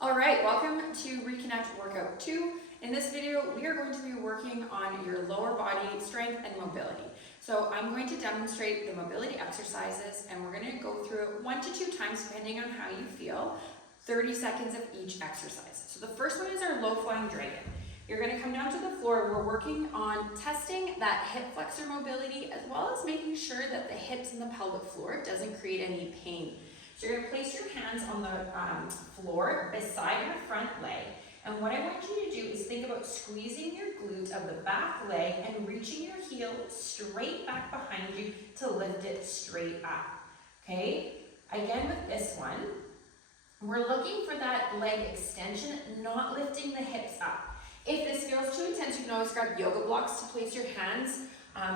All right, welcome to Reconnect Workout 2. In this video, we are going to be working on your lower body strength and mobility. So I'm going to demonstrate the mobility exercises and we're going to go through it 1 to 2 times depending on how you feel, 30 seconds of each exercise. So the first one is our low flying dragon. You're going to come down to the floor. We're working on testing that hip flexor mobility as well as making sure that the hips and the pelvic floor doesn't create any pain. So you're going to place your hands on the floor beside your front leg. And what I want you to do is think about squeezing your glutes of the back leg and reaching your heel straight back behind you to lift it straight up. Okay? Again with this one, we're looking for that leg extension, not lifting the hips up. If this feels too intense, you can always grab yoga blocks to place your hands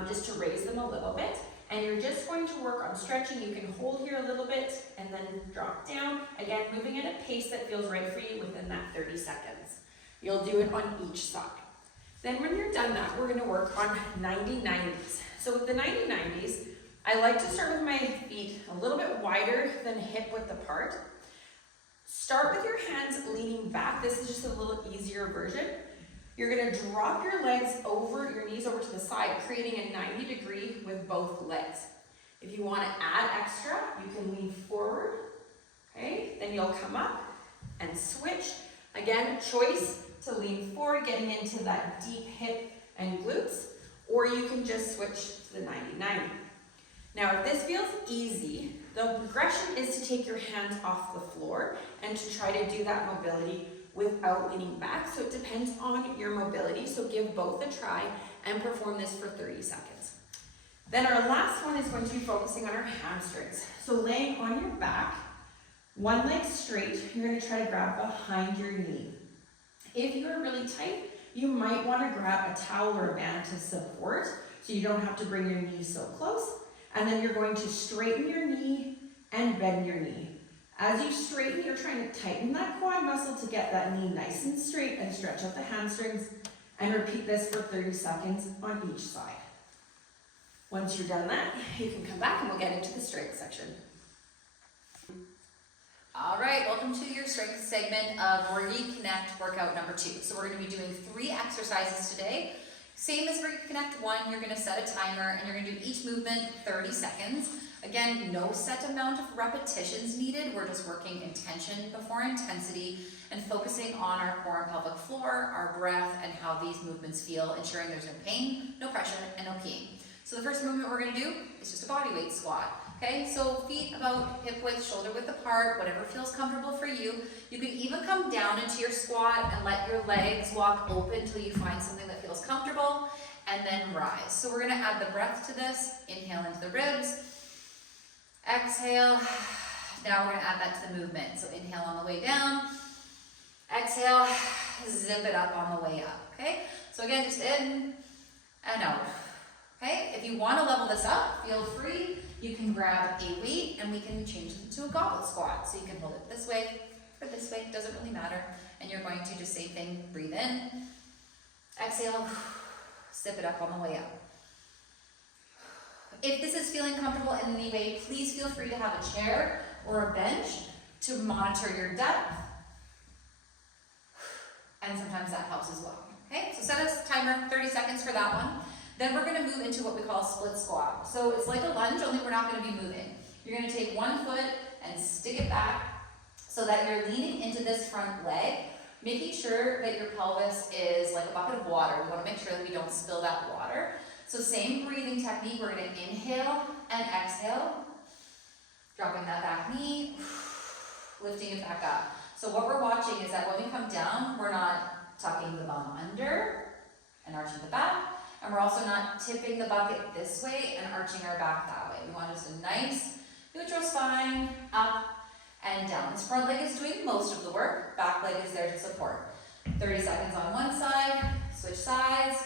just to raise them a little bit. And you're just going to work on stretching. You can hold here a little bit and then drop down. Again, moving at a pace that feels right for you within that 30 seconds. You'll do it on each side. Then when you're done that, we're going to work on 90-90s. So with the 90-90s, I like to start with my feet a little bit wider than hip width apart. Start with your hands leaning back. This is just a little easier version. You're going to drop your legs over, your knees over to the side, creating a 90-degree with both legs. If you want to add extra, you can lean forward, okay? Then you'll come up and switch. Again, choice to lean forward, getting into that deep hip and glutes, or you can just switch to the 90-90. Now, if this feels easy, the progression is to take your hands off the floor and to try to do that mobility without leaning back. So it depends on your mobility. So give both a try and perform this for 30 seconds. Then our last one is going to be focusing on our hamstrings. So laying on your back, one leg straight, you're going to try to grab behind your knee. If you're really tight, you might want to grab a towel or a band to support so you don't have to bring your knee so close. And then you're going to straighten your knee and bend your knee. As you straighten, you're trying to tighten that quad muscle to get that knee nice and straight and stretch out the hamstrings, and repeat this for 30 seconds on each side. Once you're done that, you can come back and we'll get into the strength section. All right, welcome to your strength segment of Reconnect workout number 2. So we're going to be doing 3 exercises today. Same as Reconnect 1, you're going to set a timer and you're going to do each movement 30 seconds. Again, no set amount of repetitions needed. We're just working intention before intensity and focusing on our core and pelvic floor, our breath, and how these movements feel, ensuring there's no pain, no pressure, and no peeing. So the first movement we're going to do is just a body weight squat. Okay, so feet about hip width, shoulder width apart, whatever feels comfortable for you. You can even come down into your squat and let your legs walk open until you find something that feels comfortable, and then rise. So we're going to add the breath to this. Inhale into the ribs. Exhale. Now we're going to add that to the movement. So inhale on the way down. Exhale. Zip it up on the way up. Okay? So again, just in and out. Okay? If you want to level this up, feel free. You can grab a weight and we can change it to a goblet squat. So you can hold it this way or this way. It doesn't really matter. And you're going to just same thing. Breathe in. Exhale. Zip it up on the way up. If this is feeling comfortable in any way, please feel free to have a chair or a bench to monitor your depth. And sometimes that helps as well. Okay, so set a timer, 30 seconds for that one. Then we're going to move into what we call a split squat. So it's like a lunge, only we're not going to be moving. You're going to take one foot and stick it back so that you're leaning into this front leg, making sure that your pelvis is like a bucket of water. We want to make sure that we don't spill that water. So same breathing technique, we're going to inhale and exhale, dropping that back knee, lifting it back up. So what we're watching is that when we come down, we're not tucking the bum under and arching the back, and we're also not tipping the bucket this way and arching our back that way. We want just a nice neutral spine, up and down. This front leg is doing most of the work, back leg is there to support. 30 seconds on one side, switch sides.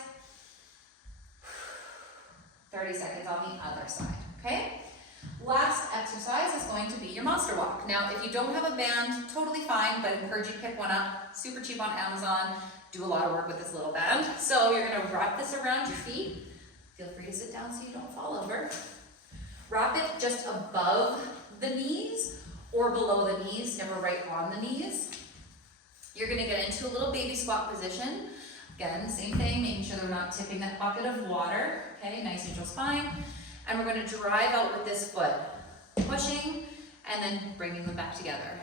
30 seconds on the other side, okay? Last exercise is going to be your monster walk. Now, if you don't have a band, totally fine, but I encourage you to pick one up. Super cheap on Amazon. Do a lot of work with this little band. So you're gonna wrap this around your feet. Feel free to sit down so you don't fall over. Wrap it just above the knees or below the knees, never right on the knees. You're gonna get into a little baby squat position. Again, same thing, making sure that we're not tipping that bucket of water. Okay, nice neutral spine. And we're gonna drive out with this foot, pushing and then bringing them back together.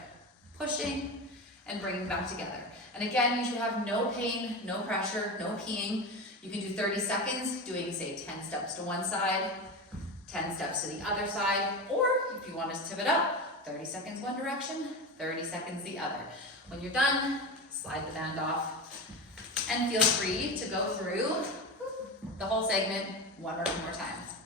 Pushing and bringing them back together. And again, you should have no pain, no pressure, no peeing. You can do 30 seconds, doing say 10 steps to one side, 10 steps to the other side, or if you want to tip it up, 30 seconds one direction, 30 seconds the other. When you're done, slide the band off and feel free to go through the whole segment one or two more times.